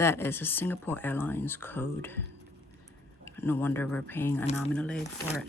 That is a Singapore Airlines code. No wonder we're paying a nominal for it.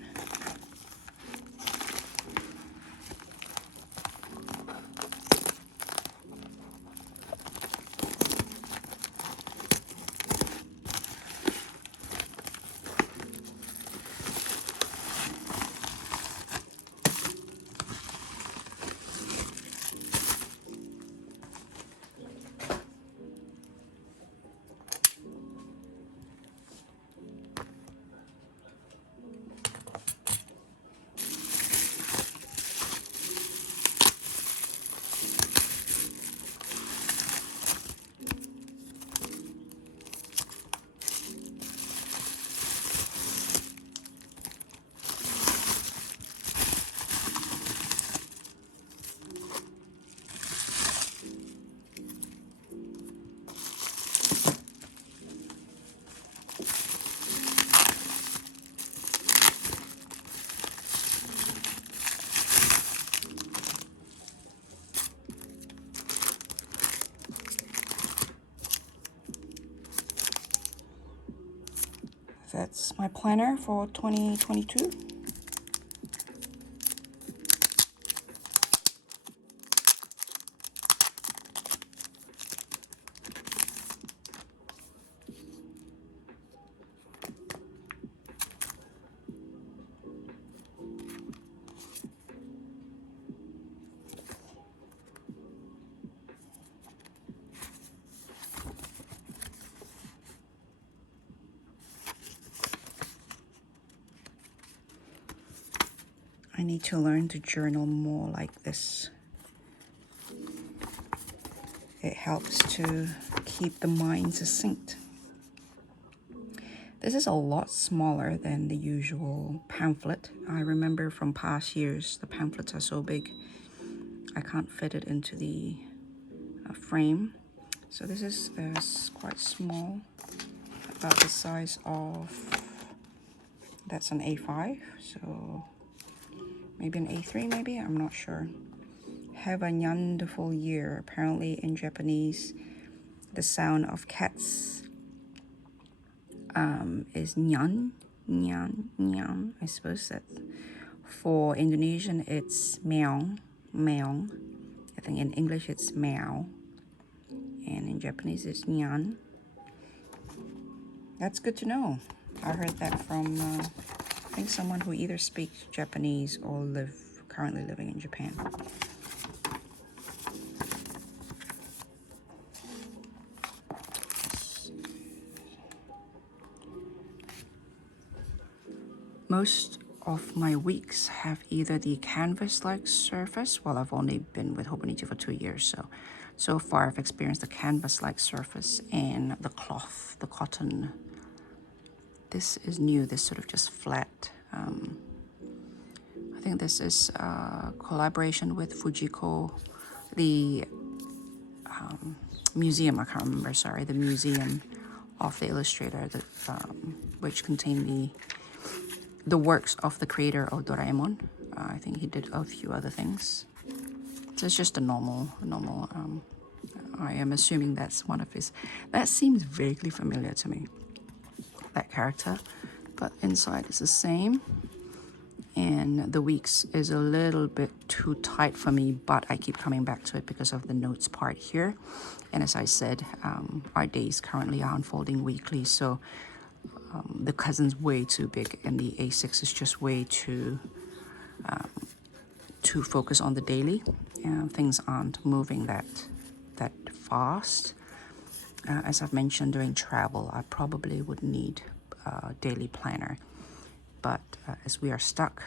That's my planner for 2022. I need to learn to journal more like this. It helps to keep the mind succinct. This is a lot smaller than the usual pamphlet. I remember from past years, the pamphlets are so big, I can't fit it into the frame. So this is quite small, about the size of, that's an A5, so maybe an A3 maybe, I'm not sure. Have a wonderful year. Apparently in Japanese, the sound of cats is nyan, nyan, nyan. I suppose that for Indonesian it's meong, meong. I think in English it's meow, and in Japanese it's nyan. That's good to know. I heard that from I think someone who either speaks Japanese or currently living in Japan. Most of my weeks have either the canvas-like surface. Well, I've only been with Hobonichi for 2 years, so far I've experienced the canvas-like surface and the cloth, the cotton. This is new, this sort of just flat. I think this is a collaboration with Fujiko, the museum, I can't remember, sorry, the museum of the illustrator, which contained the works of the creator of Doraemon. I think he did a few other things. So it's just a normal, I am assuming that's one of his, that seems vaguely familiar to me, that character, but inside is the same. And the weeks is a little bit too tight for me, but I keep coming back to it because of the notes part here. And as I said, our days currently are unfolding weekly, so the cousin's way too big and the A6 is just way too focus on the daily. Things aren't moving that fast. As I've mentioned, during travel, I probably would need a daily planner. But as we are stuck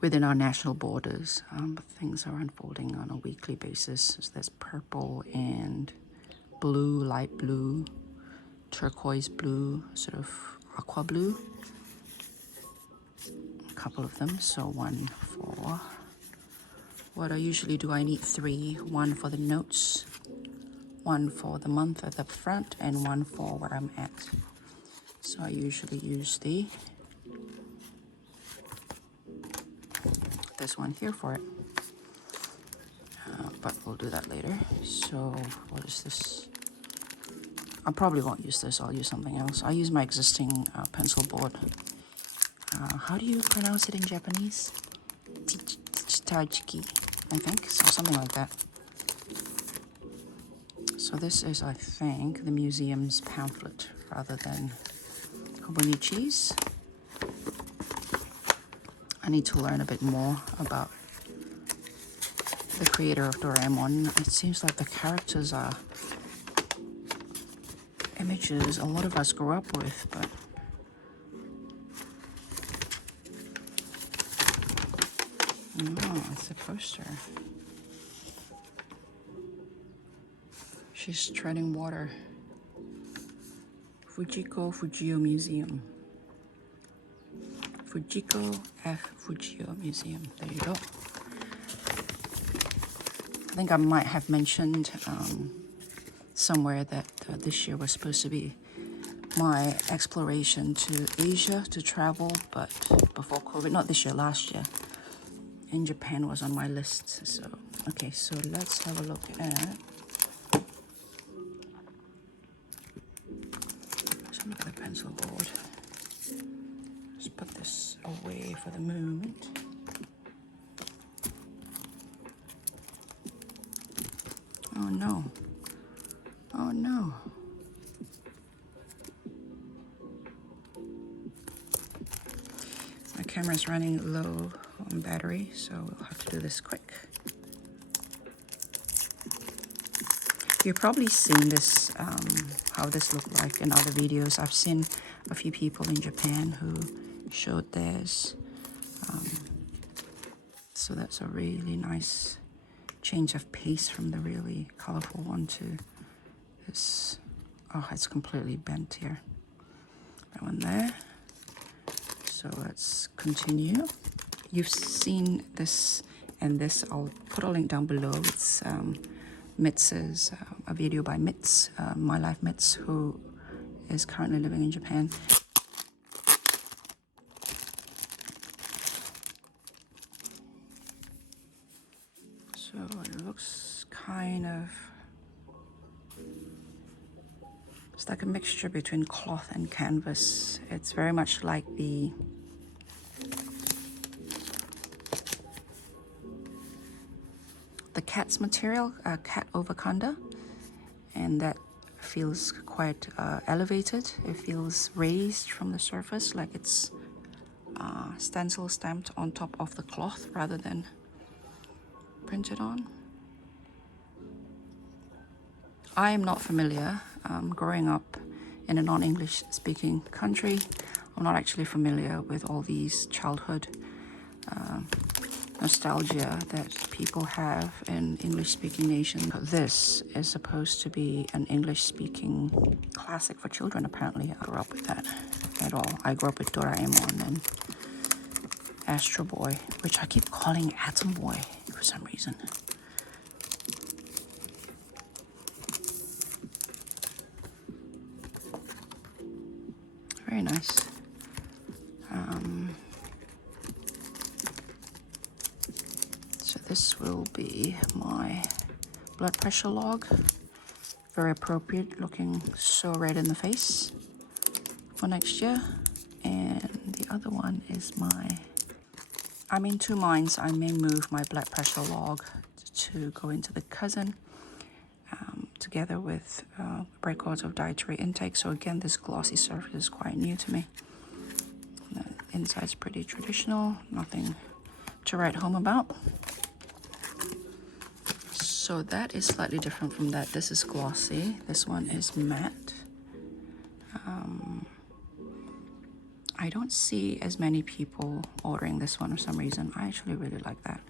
within our national borders, things are unfolding on a weekly basis. So there's purple and blue, light blue, turquoise blue, sort of aqua blue. A couple of them. So one for what I usually do, I need 3. One for the notes, one for the month at the front, and one for where I'm at. So I usually use this one here for it. but we'll do that later. So what is this? I probably won't use this. I'll use something else. I use my existing pencil board. How do you pronounce it in Japanese? Tachiki, I think, so something like that. So this is, I think, the museum's pamphlet rather than Hobonichi's. I need to learn a bit more about the creator of Doraemon. It seems like the characters are images a lot of us grew up with, but no, it's a poster. She's treading water. Fujiko Fujio Museum. Fujiko F. Fujio Museum. There you go. I think I might have mentioned somewhere that this year was supposed to be my exploration to Asia to travel, but before COVID, not this year, last year. In Japan was on my list. So, okay, so let's have a look at. Let's look at the pencil board. Let's put this away for the moment. Oh no. Oh no. My camera's running low on battery, so we'll have to do this quick. You've probably seen this, how this looked like in other videos. I've seen a few people in Japan who showed theirs. So that's a really nice change of pace from the really colorful one to this. Oh, it's completely bent here. That one there. So let's continue. You've seen this and this. I'll put a link down below. It's Mitz's, a video by Mitz, My Life Mitz, who is currently living in Japan. So it looks kind of, it's like a mixture between cloth and canvas. It's very much like the cat's material, cat ovakanda, and that feels quite elevated. It feels raised from the surface, like it's stencil stamped on top of the cloth rather than printed on. I am not familiar. Growing up in a non-English speaking country, I'm not actually familiar with all these childhood nostalgia that people have in English-speaking nations. This is supposed to be an English-speaking classic for children, apparently. I grew up with that at all. I grew up with Doraemon and Astro Boy, which I keep calling Atom Boy for some reason. Very nice. So this will be my blood pressure log. Very appropriate, looking so red in the face for next year. And the other one is I'm in two minds. I may move my blood pressure log to go into the cousin together with records of dietary intake. So again, this glossy surface is quite new to me. The inside's pretty traditional, nothing to write home about. So that is slightly different from that. This is glossy. This one is matte. I don't see as many people ordering this one for some reason. I actually really like that.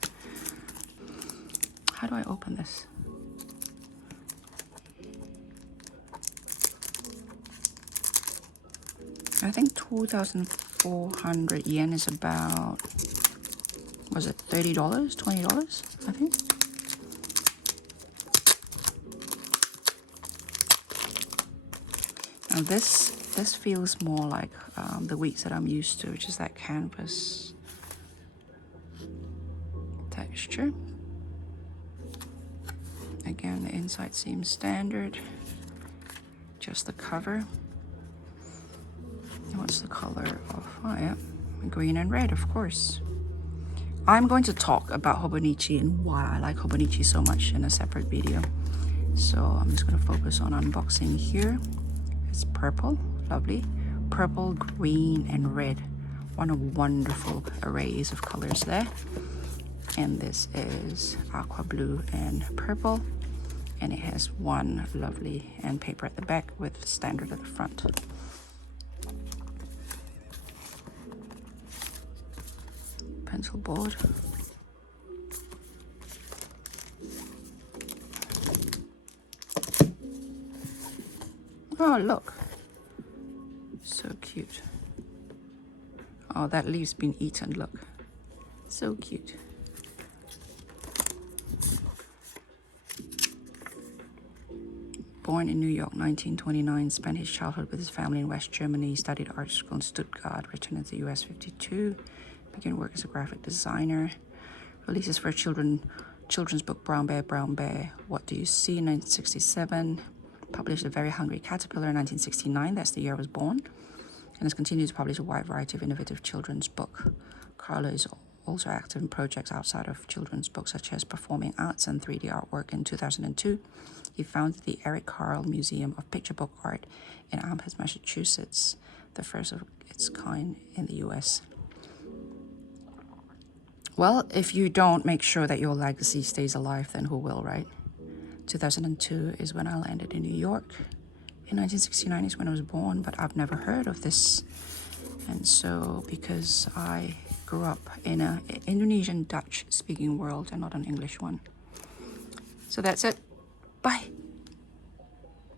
How do I open this? I think 2,400 yen is about, was it $30, $20, I think? Now this feels more like the weeks that I'm used to, which is that canvas texture. Again, the inside seems standard, just the cover. What's the color of, oh yeah, green and red, of course. I'm going to talk about Hobonichi and why I like Hobonichi so much in a separate video. So I'm just going to focus on unboxing here. It's purple, lovely. Purple, green, and red. One of wonderful arrays of colors there. And this is aqua blue and purple. And it has one lovely end paper at the back with standard at the front. Pencil board. Oh, look. So cute. Oh, that leaf's been eaten, look. So cute. Born in New York, 1929, spent his childhood with his family in West Germany, studied art school in Stuttgart, returned to the US 52, began work as a graphic designer, releases for children's book Brown Bear, What Do You See in 1967, published A Very Hungry Caterpillar in 1969, that's the year I was born, and has continued to publish a wide variety of innovative children's book. Carlo is also active in projects outside of children's books, such as performing arts and 3D artwork. In 2002, he founded the Eric Carle Museum of Picture Book Art in Amherst, Massachusetts, the first of its kind in the US. Well, if you don't make sure that your legacy stays alive, then who will, right? 2002 is when I landed in New York. In 1969 is when I was born, but I've never heard of this. And so, because I grew up in an Indonesian Dutch speaking world and not an English one. So that's it. Bye.